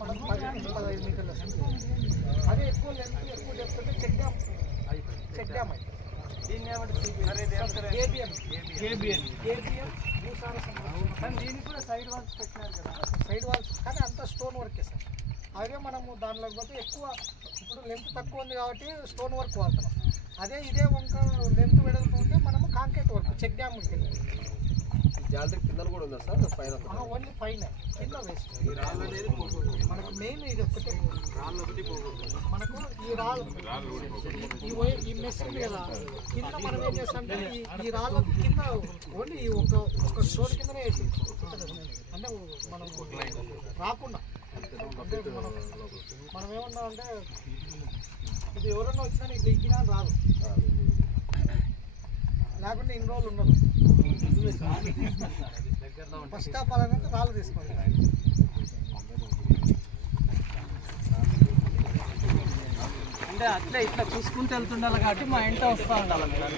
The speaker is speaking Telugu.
పదహైదు మీటర్లు అదే ఎక్కువ లెంత్ ఎక్కువ డెప్త్ ఉంటే చెక్ డ్యామ్ చెక్ డ్యామ్ అయితే దీనికి కూడా సైడ్ వాల్స్ పెట్టినారు కదా. సైడ్ వాల్స్ కానీ అంతా స్టోన్ వర్కే సార్. అదే మనము దానిలోకి పోతే ఎక్కువ ఇప్పుడు లెంత్ తక్కువ ఉంది కాబట్టి స్టోన్ వర్క్ వాడుతున్నాం. అదే ఇదే వంక లెంత్ వెడల్పు ఉంటే మనము కాంక్రీట్ వర్క్ చెక్ డ్యామ్ ఉంటుంది జాలరీ కింద కూడా ఉందా సార్? పైన ఓన్లీ పైన. కింద వేస్ట్ మెయిన్ ఇది ఒక్కటే? మనకు ఈ రాళ్ళు. ఈ ఈ మెస్ ఉంది కదా కింద మనం ఏం చేస్తామంటే ఈ ఈ రాళ్ళ కింద ఓన్లీ ఈ ఒక ఒక స్టోర్ కిందనే వేసి అంటే మనం రాకుండా. మనం మనం ఏమన్నా అంటే ఇది ఎవరన్నా వచ్చినా నీకు ఎక్కినా రాదు. లేకుంటే ఇన్ని రోజులు ఉండదు. ఫస్ట్ ఆఫ్ ఆల్ అంటే రాళ్ళు తీసుకోండి అంటే అట్లే ఇట్లా చూసుకుంటూ వెళ్తుండాలి కాబట్టి మా ఇంట వస్తూ ఉండాలి. మీరు